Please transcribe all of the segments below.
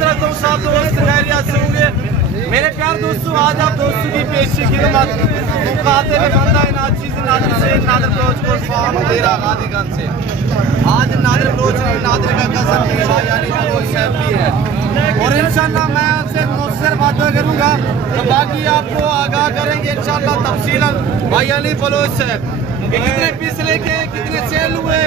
उम्मीद रखता हूँ सब दोस्त खैरियत से होंगे। मेरे प्यार दोस्तों, आज आप दोस्तों की पेशी खिदमत मुकाते में बंदा नाचिज नादिर से नादिर बलोच को फार्म डेरा गाजीगंज से। आज नादिर बलोच नादिर का कसम भी है, यानी बलोच साहब भी है, और इंशाल्लाह मैं आपसे मुख्तसर बातें करूँगा तो बाकी आपको आगाह करेंगे इंशाल्लाह तफसीलन भाई यानी बलोच साहब कि कितने पीस लेके कितने सेल हुए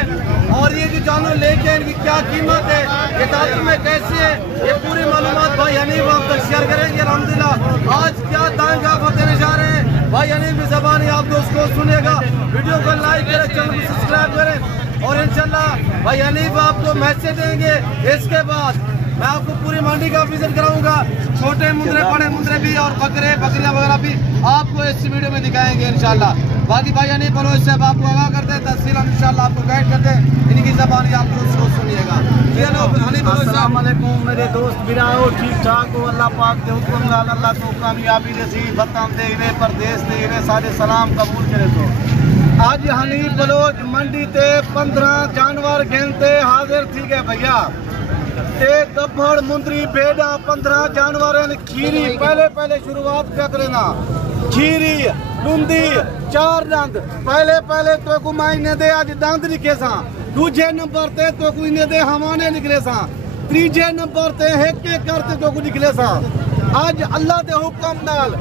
और ये जो जानवर लेके इनकी क्या कीमत है, ये दादर में कैसे है, ये पूरी मालूमात भाई यानी आप तक शेयर करेंगे। अल्हम्दुलिल्लाह आज क्या दाएं आप देने जा रहे हैं भाई यानी की ज़बानी आप दोस्तों सुनेगा। वीडियो को लाइक करें, चैनल को सब्सक्राइब करें और इंशाल्लाह भाई यानी आपको मैसेज देंगे। इसके बाद मैं आपको पूरी मंडी का विजिट कराऊंगा, छोटे मुंदरे बड़े मुंदरे भी और बकरे बकरियां वगैरह भी आपको इस वीडियो में दिखाएंगे इंशाल्लाह। बाकी भाई यानी बलोच साहब आपको आगाह करते हैं, तफसील इंशाल्लाह आपको गाइड करते हैं, इनकी ज़बानी आप दोस्त सुनिएगा। अस्सलाम वालेकुम मेरे दोस्त बिराओ, ठीक ठाक हो, अल्लाह पाक के हुक्म नाल अल्लाह को कामयाबी नसीब बतम दे रे परदेश दे रे सारे सलाम कबूल करे। तो आज हनी बलोच मंडी ते 15 जानवर गिनते हाजिर थी गए भैया। एक गब्बड़ मुंदरी बेड़ा 15 जानवर खीरी पहले शुरुआत क्या करे ना, खीरी लुंदी 4 दंद पहले तो को मायने दे आज दंद निके सा, दूजे नंबर ते तो को इने दे हवाने निकले सा, तीजे नंबर ते एक करते तो को निकले सा। आज अल्लाह दे हुक्म नाल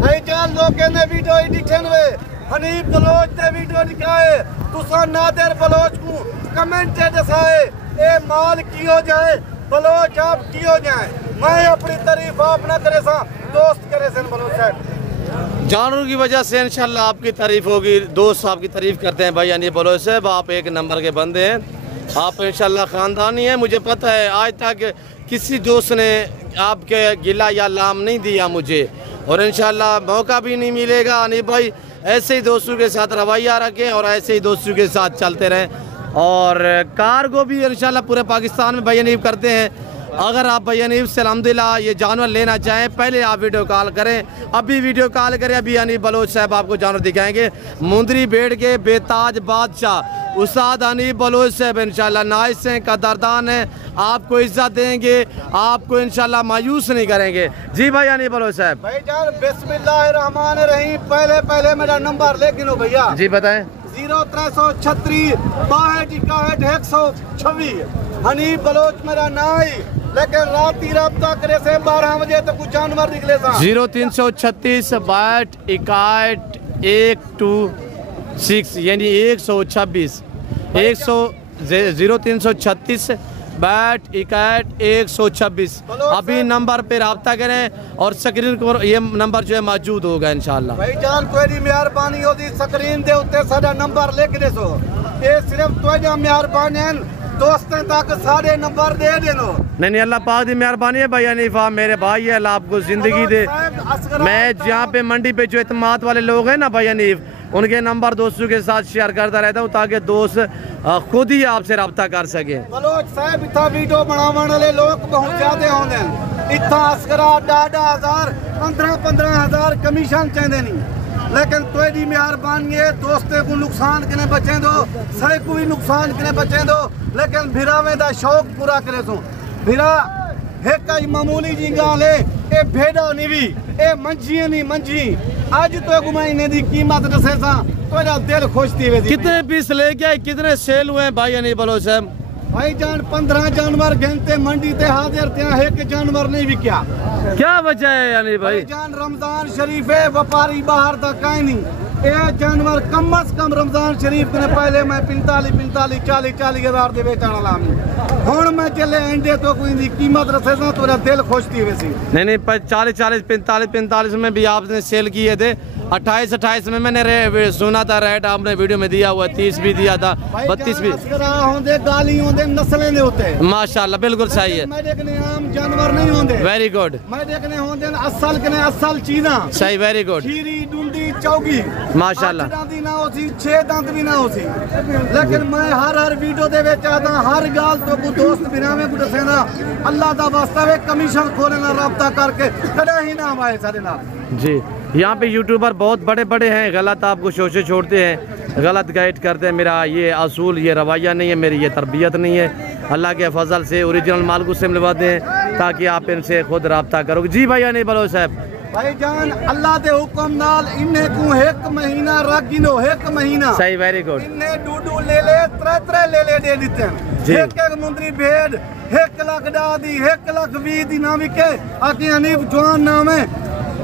भाई जान लोगे ने वीडियो एडिशन वे हनीफ बलोच ते वीडियो दिखाए, तुसा नादिर बलोच को कमेंट दसाए ए माल कियो जाए बलोच आप कियो जाए, मैं अपनी तारीफ आप ना करे सा दोस्त करे सन बलोच साहब। जानवर की वजह से इंशाल्लाह आपकी तारीफ होगी, दोस्त आपकी तारीफ करते हैं भाई यानी बलोच साहब आप एक नंबर के बंदे हैं, आप इंशाल्लाह ख़ानदानी हैं। मुझे पता है आज तक किसी दोस्त ने आपके गिला या लाम नहीं दिया मुझे, और इंशाल्लाह मौका भी नहीं मिलेगा। अनीफ भाई ऐसे ही दोस्तों के साथ रवैया रखें और ऐसे ही दोस्तों के साथ चलते रहें, और कार्गो भी इंशाल्लाह पूरे पाकिस्तान में भाई अनीफ करते हैं। अगर आप भाई अनीफ से अल्हम्दुलिल्लाह ये जानवर लेना चाहें पहले आप वीडियो कॉल करें, अभी वीडियो कॉल करें, अभी अनीफ बलोच साहब आपको जानवर दिखाएंगे। मुंदरी बेड़ के बेताज बादशाह उस्ताद अनीफ बलोच साहब इंशाल्लाह नाइस हैं, कदरदान हैं, आपको इज्जत देंगे, आपको इंशाल्लाह मायूस नहीं करेंगे। जी भाई अनीफ बलोच साहब। भाई जान बिस्मिल्लाहिर्रहमानिर्रहीम, पहले मेरा नंबर ले गिनो भैया। जी बताएं। 0336 62 61 126 हनीफ बलोच मेरा नाई, लेकिन रात ही रब्ता करे से 12 बजे तक कुछ जानवर निकले था। 0336 62 61 126 यानी 126 0336 62 61 126 अभी नंबर पे रब्ता करें और स्क्रीन को ये नंबर जो है मौजूद होगा इंशाल्लाह। भाई जान कोई मेहरबानी होती स्क्रीन दे उत्ते साडा नंबर लिख देसो, ये सिर्फ तुझा मेहरबानी है, दोस्तों तक सारे नंबर दे देनो। नहीं अल्लाह पाक दी मेहरबानी है भाई अनीफा मेरे भाई है, अल्लाह आपको जिंदगी दे। मैं जहाँ पे मंडी पे जो एतमाद वाले लोग हैं ना भाई अनीफ, उनके नंबर दोस्तों के साथ शेयर करता रहता हूँ ताकि दोस्त खुद ही आपसे रब्ता कर सके। बलोच साहब इतना वीडियो बनाने वाले लोग बहुत ज्यादा होंगे, इतना असकरा 10,000 15,000 कमीशन चाहिए नहीं, लेकिन तुझी मेहरबानी है दोस्ते को नुकसान कने बचे दो, सही को भी नुकसान कने बचे दो, लेकिन भिरावे दा शौक पूरा करे सो। भिरा एक मामूली जी गाल है, ए भेड़ा नहीं भी ए मंझी नहीं मंझी, आज तो घुमाईने दी कीमत दसे सा तो दिल खुश थी। कितने पीस ले गए, कितने सेल हुए भाई अनीफ बलोच साहब? भाई जान 15 जानवर गिनते मंडी ते हाजिर थे, एक जानवर नहीं बिका। क्या वजह है यानी भाई जान रमजान शरीफ है, व्यापारी बाहर तक कहीं नहीं, ये जानवर कम अज कम रमजान शरीफ ने पहले मैं 45 40 हजार दे बेचने वाला हूँ, मैं चले इंडे तो कोई कीमत रसे तो दिल खुश थी वैसी। नहीं 40 45 में भी आपने सेल किए थे, 28 में मैंने सुना था रेट आपने वीडियो में दिया हुआ, 30 भी दिया था, 32 भी गाली होंगे नस्लें होते माशाल्लाह बिल्कुल सही है। आम जानवर नहीं होंगे, वेरी गुड। मैं देखने होंगे असल चीज़ा सही, वेरी गुड। खीरी डूंडी चौगी माशाल्लाह ना हो सी, 6 दांत भी ना हो सी, लेकिन मैं हर वीडियो दे विच आता हर गाल तो को दोस्त बिना में को दसेना अल्लाह दा वास्ता वे कमीशन खोलना रब्ता करके कदा ही ना आए सारे नाल। जी यहाँ पे यूट्यूबर बहुत बड़े हैं, गलत आपको शोशे छोड़ते हैं, गलत गाइड करते हैं। मेरा ये असूल ये रवैया नहीं है, मेरी ये तरबियत नहीं है। अल्लाह के फजल से ओरिजिनल माल को से मिलवा दें ताकि आप इनसे खुद रब्ता करोगे। जी भैया नहीं बलोच साहब भाईजान अल्लाह दे हुक्म नाल इन्हें को एक महीना रागिनो एक महीना सही वेरी गुड इन्हें डूडू ले ले त्रे ले दे देते हैं। एक मुंदरी भेड़ 1 लाख डा दी 1 लाख 20 दी नाम के आकी हनीफ जवान नाम है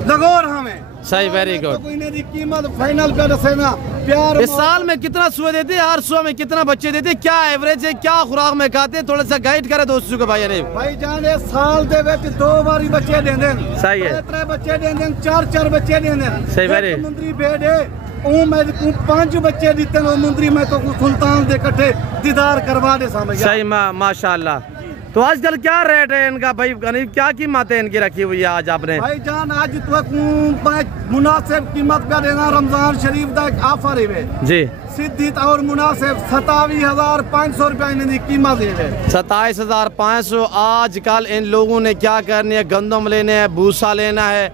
लगोर हमें सही वेरी गुड। कोई ने दी कीमत फाइनल कर सेना प्यार। इस साल में कितना सुबह देते हैं, हर सुबह में कितना बच्चे देते हैं, क्या एवरेज है, क्या खुराक में खाते हैं, थोड़ा सा गाइड करे दोस्तों को भाई नहीं भाई जान ये साल दे विच 2 बारी बच्चे देंदे सही है 3 बच्चे देंदे 4 बच्चे देंदे सही वेरी मुंदरी भेड़ है ओ मैं 5 बच्चे दिते नो मुंदरी में तो सुल्तान दे इकट्ठे दीदार करवा दे समझ सही माशाल्लाह। तो आजकल क्या रेट है इनका भाई, क्या कीमत है इनकी रखी हुई है आज आपने? भाई जान आज तो मुनासिब कीमत पे देना रमजान शरीफ का एक ऑफर है जी सीधी और मुनासिब 27,500 रुपए इनकी कीमत है 27,500। आजकल इन लोगों ने क्या करनी है, गंदम लेने है, भूसा लेना है,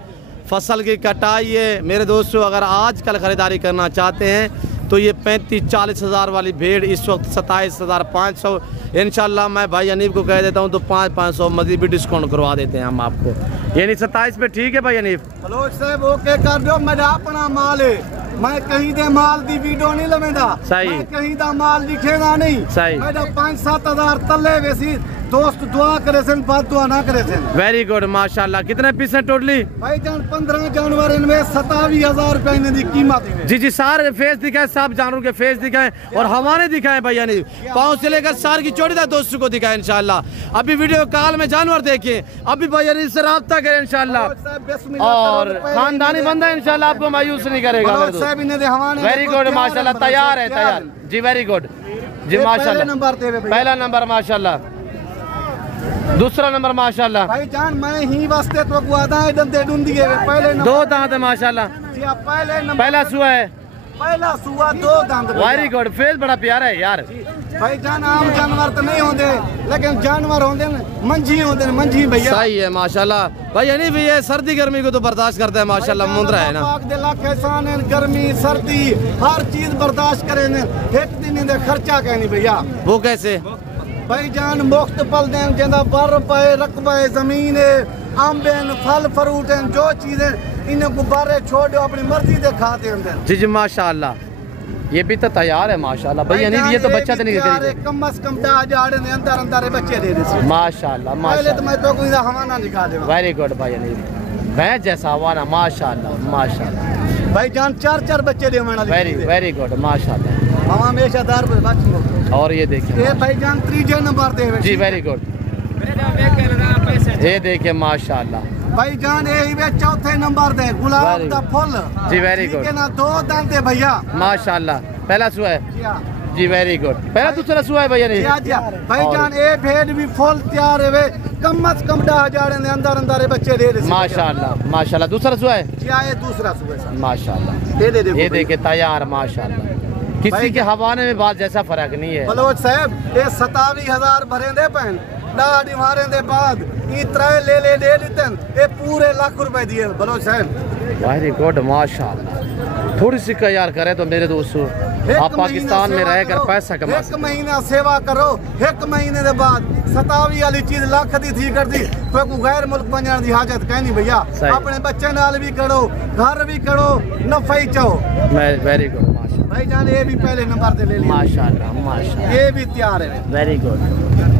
फसल की कटाई है। मेरे दोस्तों अगर आजकल खरीदारी करना चाहते हैं तो ये 35-40 हज़ार वाली भेड़ इस वक्त 27,500। इंशाल्लाह मैं भाई अनीब को कह देता हूँ तो 500 मजीद भी डिस्काउंट करवा देते हैं हम आपको, यानी 27 पे ठीक है भाई अनीब? बलोच साहब ओके कर दो, मेरा अपना माल है, मैं कहीं दे माल दी वीडियो नहीं लवेंदा सही, मैं कहीं दा माल लिखेगा नहीं सही, मेरा 5-7 हज़ार तले वैसी दोस्त दुआ करे सन बात दुआ ना करे सन। वेरी गुड माशाल्लाह। कितने पीस है टोटली? भाई जान 15 जानवर इनमें 27,000 रुपए इन्हें दी कीमत है। जी जी सारे फेस दिखाए, सब जानवरों के फेस दिखाए और हमारे दिखाए भैया नहीं, पाँव से लेकर सार की चोटी तक दोस्तों को दिखाए इंशाल्लाह। अभी वीडियो कॉल में जानवर देखे, अभी भैया नहीं से रब्ता करें इंशाल्लाह और खानदानी बंदा इंशाल्लाह आपको मायूस नहीं करेगा। वेरी गुड माशाल्लाह, तैयार है तैयार जी, वेरी गुड जी माशाल्लाह। पहला नंबर माशाल्लाह, दूसरा नंबर माशाल्लाह। भाई जान मैं ही वास्ते तो गुआदा है दंदे ढूंढिए पहले नंबर 2 दांत है माशाल्लाह। जी पहले नंबर पहला सुआ है, पहला सुआ 2 दांत। वेरी गुड, फेस बड़ा प्यारा है यार। भाई जान आम जानवर तो नहीं होते लेकिन जानवर होते मंझी होते मंझी भैया सही है माशाल्लाह। भाई यानी भी ये सर्दी गर्मी को तो बर्दाश्त करता है माशाल्लाह, मुंद्रा है ना। एहसान है, गर्मी सर्दी हर चीज बर्दाश्त करे एक दिन खर्चा कहनी भैया। वो कैसे? भाई जान मुफ्त पल दें जिंदा बर्फ है, रकबा है, जमीन है, अम्ब है, फल फ्रूट है, जो चीजें इन्हें गुब्बारे छोड़ दो अपनी मर्जी से खाते हैं। जी जी माशाल्लाह, ये भी तो तैयार है माशाल्लाह। भाई यानी ये तो बच्चा तो नहीं खरीदे, कम से कम 10,000 ने अंदर बच्चे दे दे माशाल्लाह पहले तो मैं तो कोई हवाना दिखा दे। वेरी गुड भाई यानी भैंस जैसा हवाना माशाल्लाह माशाल्लाह। भाई जान 4 बच्चे दे वेरी वेरी गुड माशाल्लाह। हम हमेशा दार पे बच्चे और ये देखिए ये भाई जान 3 नंबर दे जी, वेरी गुड। ये देखिए माशाल्लाह भाई जान ये 4थे नंबर दे गुलाब दा फूल जी, वेरी गुड। 2 दांत है भैया माशाल्लाह। पहला सुआ है जी, वेरी गुड। पहला दूसरा सुआ है भैया नहीं भाई जान ये भेड़ भी फुल तैयार है कम से कम 10,000 ने अंदर बच्चे दे दे माशाल्लाह माशाल्लाह। दूसरा सुआ है जी, ये दूसरा सुआ है माशाल्लाह। ये देखिए तैयार माशाल्लाह, किसी के हवाने में बात जैसा फर्क नहीं है। बलोच साहब ये 27,000 भरे दे पैन दाढ़ी मारे दे बाद ये 3 ले दे देते ये पूरे लाख रुपए दिए बलोच साहब। वेरी गुड माशाल्लाह। थोड़ी सी यार करे तो मेरे दोस्तों आप पाकिस्तान में रहकर पैसा कमा, 1 महीना सेवा करो, 1 महीने के बाद 27 वाली चीज लाख दी थी कर दी तो गैर मुल्क बनने की हाजत कहनी भैया। अपने बच्चे नाल भी करो, घर भी करो, नफा ही चाहो। वेरी गुड माशाल्लाह। भाई जान ये भी पहले नंबर पे ले लिया माशाल्लाह माशाल्लाह। ये भी तैयार है वेरी गुड।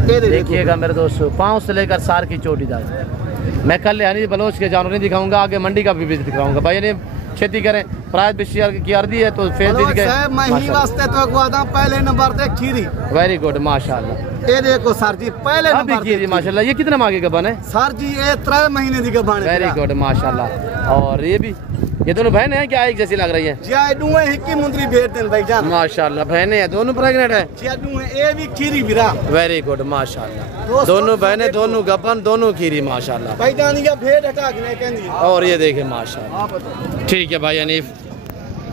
देखिएगा मेरे दोस्तों पाँव से लेकर सार की चोटी तक। मैं कल यानी बलोच के जानवर नहीं दिखाऊंगा, आगे मंडी का भी दिखाऊंगा। भाई यानी खेती करें, प्राइस भी की अर्दी है तो फेस भी मैं ही वास्ते तो पहले नंबर पे खीरी। वेरी गुड माशाल्लाह। ये देखो सर जी पहले नंबर खीरी माशाल्लाह। ये कितना मांगे गबन है सर जी? ये 3 महीने की गबन है। वेरी गुड माशाल्लाह। और ये भी ये दोनों बहन है क्या एक जैसी लग रही है? जी मुंदरी भेज दें भाई जान माशाल्लाह। बहने हैं दोनों प्रेग्नेंट है? ये भी खीरी बिरा। वेरी गुड माशाल्लाह। दोनों बहने दोनों गबन दोनों खीरी माशाल्लाह। भाई जान ये भेड़ हटा के कहंदी। और ये देखे माशाल्लाह। ठीक है भाई अनीफ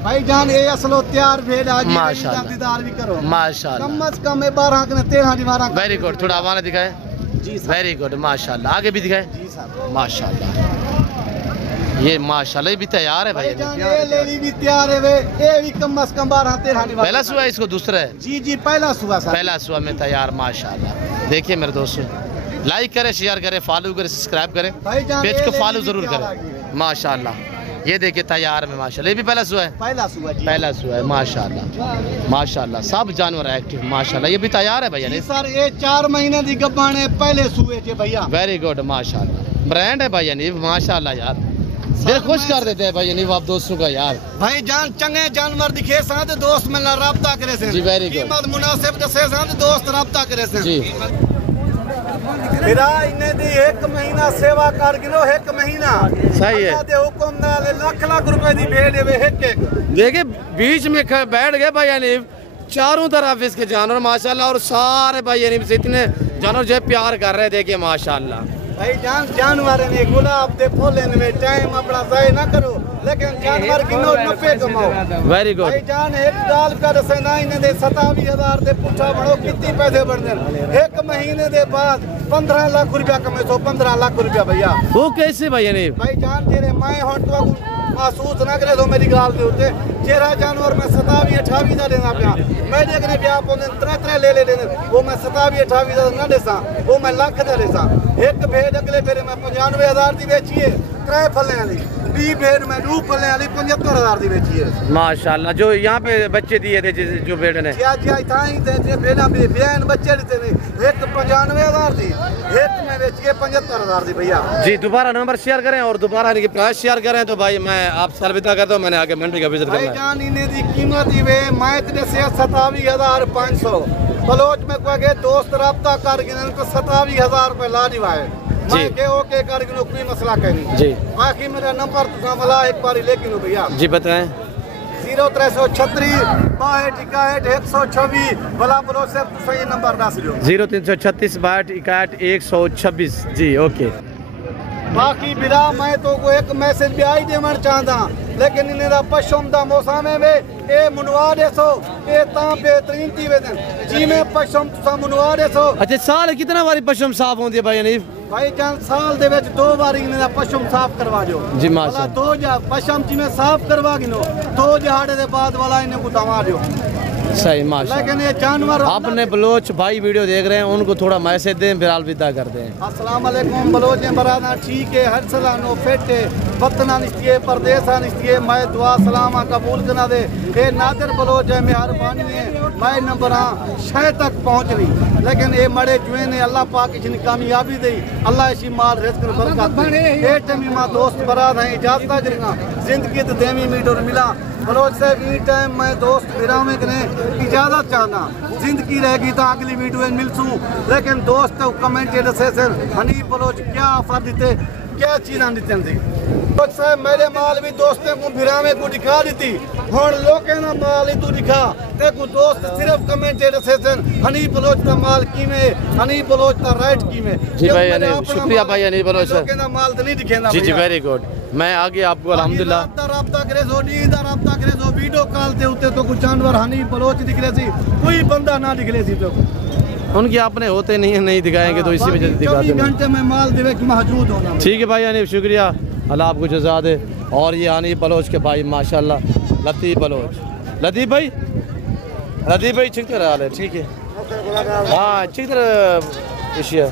भाई जान ये असलो तैयार भेड़ आज माशाल्लाह भी करो माशाल्लाह। कम से कम 12 के 13 12। Very good. थोड़ा आवाज़ दिखाए जी। वेरी गुड माशाल्लाह। आगे भी दिखाए जी साहब माशाल्लाह। ये माशाल्लाह ये भी तैयार है भाई। ये लेली भी तैयार है वे, ये भी कम से कम 12-13 दिन। पहला सुबह इसको दूसरा है? जी जी पहला सुबह सर। पहला सुबह में तैयार माशाल्लाह। देखिए मेरे दोस्तों, लाइक करें, शेयर करें, फॉलो करें, सब्सक्राइब करें, पेज को फॉलो जरूर करें माशाल्लाह। ये देखिए तैयार में माशाल्लाह, ये भी पहला सुबह है? पहला सुबह जी, पहला सुबह है माशाल्लाह माशाल्लाह। सब जानवर एक्टिव माशाल्लाह। ये भी तैयार है भैया? जी सर ये 4 महीने दी गब्बान है, पहले सुबह के भैया। वेरी गुड माशाल्लाह। ब्रांड है भाई यानी माशाल्लाह यार, दिल खुश कर देते हैं भाई यानी आप दोस्तों का यार। भाई जान चंगे जानवर दिखे साथ दोस्त मिलना राब्ता करे से जी, वेरी गुड। कीमत मुनासिब दसे साथ दोस्त राब्ता करे से जी। मेरा इन्हें दी 1 महीना सेवा कर गिनो, 1 महीना सही है। अल्लाह दे हुक्म नाल लाख रुपए दी भेड़ देवे एक। देखिए बीच में बैठ गए भाई यानी चारों तरफ इसके जानवर माशाल्लाह, और सारे भाई यानी इतने जानवर जो है प्यार कर रहे हैं। देखिए माशाल्लाह भाई जान जानवर ने गुलाब दे फूल में टाइम अपना ज़ाय ना करो, लेकिन जानवर गिनो नफे कमाओ। Very good. भाई जान एक गाल कर सेना इन्हें दे 27,000 दे पुछा बड़ो कितनी पैसे बढ़ 1 महीने दे बाद 15 लाख रुपया कमे सो 15 लाख रुपया भैया। वो कैसे भाई यानी? भाई जान तेरे मैं हट तो महसूस ना करे तो मेरी गाल दे उते चेहरा जानवर में 27-28 दा देना पिया। मैं देखने पिया पोने 3 ले लेने वो मैं 27-28 दा ना देसा, वो मैं लाख दा देसा। एक भेड़ अगले फेरे में 95,000 दी बेची है, 3 फले वाली 20 भेड़ में 2 फले वाली 75,000 दी बेची है माशाल्लाह। जो यहाँ पे बच्चे दिए थे जो भेड़ ने थाई थे भेड़ा भी बहन बच्चे देते नहीं, एक 95,000 दी, एक में बेची है 75,000 दी भैया। जी दोबारा नंबर शेयर करें और दोबारा इनकी प्राइस शेयर करें। तो भाई मैं आपसे अलविदा करता हूँ, मैंने आगे मंडी का विजिट करना है। जान इन्हें दी कीमत ही वे मैत ने से 27,500 बलोच में कोई दोस्त राब्ता कर गिने तो 27,000 रुपए ला दिवाए। मैं के ओके कर गिनो कोई मसला कहीं जी। बाकी मेरा नंबर तो मला एक बार लेकिन भैया जी बताएं। 0336 62 126 भला बलोच से सही नंबर दस लियो। 0336 62 126 जी ओके। बाकी बिरा मैं तो को एक मैसेज भी आई देवण चाहता, लेकिन इन्हें दा पशुम दा मौसम है वे ए मुनवा देसो ए ता बेहतरीन थी वेदन जी में पशुम सा मुनवा देसो। अच्छा साल कितना बारी पशुम साफ होती है भाई यानी? भाई जान साल दे विच 2 बार इन्हें दा पशुम साफ करवा जो जी माशाल्लाह। 2 जा पशुम जी में साफ करवा गिनो 2 जहाड़े दे बाद वाला इन्हें को दवा जो सही माशाल्लाह। लेकिन ये जानवर आपने बलोच भाई वीडियो देख रहे हैं, उनको थोड़ा मैसेज दें फिर अलविदा कर दें। अस्सलाम वालेकुम बलोच बरादर ठीक है, हर सलानो फेटे वतना निस्तिए परदेसा निस्तिए मैं दुआ सलामा कबूल करना दे। ये नादर बलोच है, मेहरबानी है मैं नंबर शायद तक पहुँच रही, लेकिन ये मड़े जुए ने अल्लाह पाक इतनी कामयाबी दी, अल्लाह इसी माल रिज़्क़ बरकत दे। ये टाइम मां दोस्त बराद हैं इजाजत करेगा जिंदगी तो देवी मीटर मिला बलोच से भी टाइम मैं दोस्त फिरावे कने इजाजत चाहना, जिंदगी रहेगी तो अगली वीडियो में मिलसूँ। लेकिन दोस्त कमेंट दसे हनीफ बलोच क्या ऑफर देते, क्या चीज़ा देते थे बलोच साहब मेरे माल भी दोस्तों को फिरावे को दिखा दी हूँ लोगों का माल ही तू दिखा ते को दोस्त सिर्फ कमेंट दसे हनीफ बलोच का माल की में, हनीफ बलोच का राइट की में। जी भाई शुक्रिया भाई हनीफ बलोच का माल तो नहीं दिखेगा। जी जी वेरी गुड। मैं आगे आपको अल्हम्दुलिल्लाह राब्ता करे सो नींद राब्ता करे सो वीडियो कॉल ते उते तो कुछ जानवर हनीफ बलोच दिख रहे सी, कोई बंदा ना दिख रहे सी तो उनके अपने होते नहीं दिखाएंगे तो इसी वजह से दिखाते हैं। घंटे में माल देवे की मौजूद होना। ठीक है भाई हनीफ शुक्रिया, अल्लाह आपको जज़ा दे। और ये हनीफ बलोच के भाई माशाल्लाह लतीफ़ बलोच, लतीफ़ भाई ठीक तरह हाल है ठीक है हाँ ठीक तरह इशिया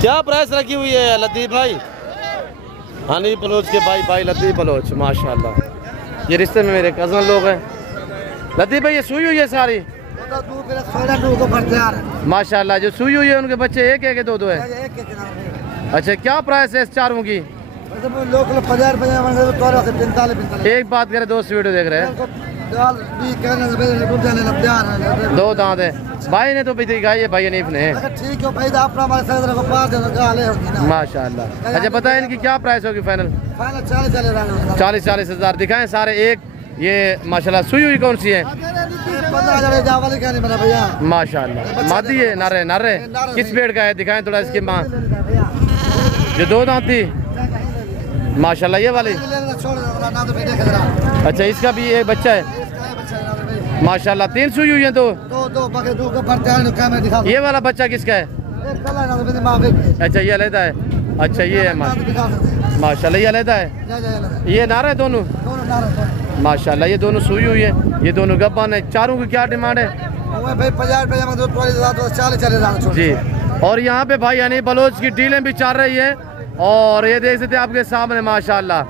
क्या प्राइस रखी हुई है लतीफ़ भाई? हनीफ बलोच के भाई लतीफ़ बलोच माशाल्लाह। ये रिश्ते में मेरे कज़न लोग हैं। लतीफ़ भाई ये सुई हुई है सारी माशाल्लाह, जो सुई हुई है उनके बच्चे एक है 2 है? अच्छा क्या प्राइस है इस चारों की? एक बात करे दोस्त वीडियो देख रहे हैं 2 दांत है भाई ने तो भी दिखाई है भाई हनीफ ने माशाल्लाह। अच्छा बताएं इनकी क्या प्राइस होगी फाइनल? 40 हज़ार दिखाएं सारे एक। ये माशाल्लाह सुई हुई कौन सी है? माशाल्लाह मादी है नर किस पेड़ का है दिखाएं थोड़ा इसकी माँ जो 2 दांत थी माशाल्लाह ये वाली। अच्छा इसका भी एक बच्चा है माशाल्लाह 3 सुई हुई है। तो ये वाला बच्चा किसका है? अच्छा ये अलहदा है, अच्छा ये है माशाल्लाह, ये अलहदा है, ये नारा है दोनों माशाल्लाह, ये दोनों सुई हुई है, ये दोनों गब्बान है। चारों की क्या डिमांड है? जी। और यहाँ पे भाई यानी बलोच की डीलें भी चल रही है और ये देख सकते हैं आपके सामने माशाल्लाह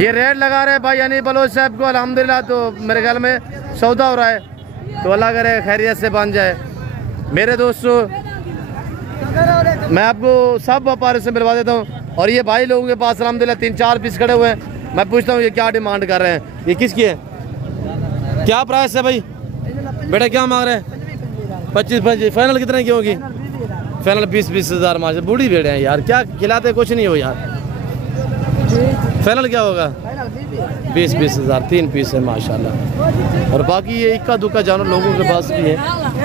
ये रेट लगा रहे हैं भाई यानी बलोच साहब को अल्हम्दुलिल्लाह। तो मेरे ख्याल में सौदा हो रहा है, तो अल्लाह करे खैरियत से बन जाए। मेरे दोस्तों मैं आपको सब व्यापारी से मिलवा देता हूँ और ये भाई लोगों के पास अल्हम्दुलिल्लाह 3-4 पीस खड़े हुए हैं। मैं पूछता हूँ ये क्या डिमांड कर रहे हैं, ये किसकी है, क्या प्राइस है भाई? बेटा क्या मांग रहे हैं? 25 फाइनल कितने की होगी? फाइनल 20 हज़ार। माशा बूढ़ी भेड़े हैं यार, क्या खिलाते कुछ नहीं हो यार। फाइनल क्या होगा? 20 हज़ार, 3 पीस है माशाल्लाह। और बाकी ये इक्का दुक्का जानवर लोगों के पास भी है।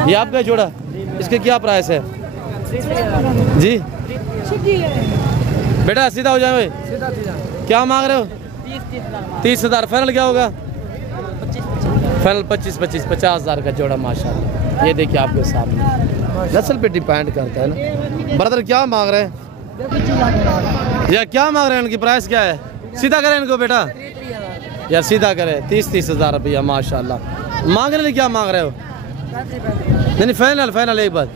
ये आपका जोड़ा, इसके क्या प्राइस है जी? बेटा सीधा हो जाए भाई, क्या मांग रहे हो? 30 हज़ार। फाइनल क्या होगा? फाइनल 25 हज़ार का जोड़ा माशाल्लाह। ये देखिए आपके सामने, नस्ल पे डिपेंड करता है ना। ब्रदर क्या मांग रहे हैं या क्या मांग रहे हैं, इनकी प्राइस क्या है? सीधा करें इनको बेटा यार, सीधा करें। 30 हज़ार रुपया माशाल्लाह। मांग रहे क्या मांग रहे हो? नहीं फाइनल एक बार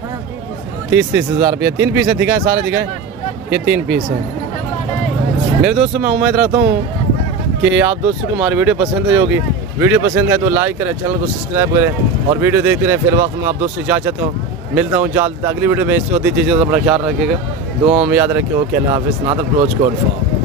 30 हज़ार रुपया। 3 पीस है, दिखाएं सारे दिखाएं, ये 3 पीस है। मेरे दोस्तों मैं उम्मीद रखता हूँ कि आप दोस्तों को हमारी वीडियो पसंद आई होगी। वीडियो पसंद है तो लाइक करें, चैनल को सब्सक्राइब करें और वीडियो देखते रहें। फिर वक्त में आप दोस्तों इजाज़त चाहता हूँ, मिलता हूँ जल्द अगली वीडियो में। इससे होती चीज़ें अपना ख्याल रखिएगा, दुआ में याद रखिए। ओके अल्लाह हाफिज़। Nadar broach code for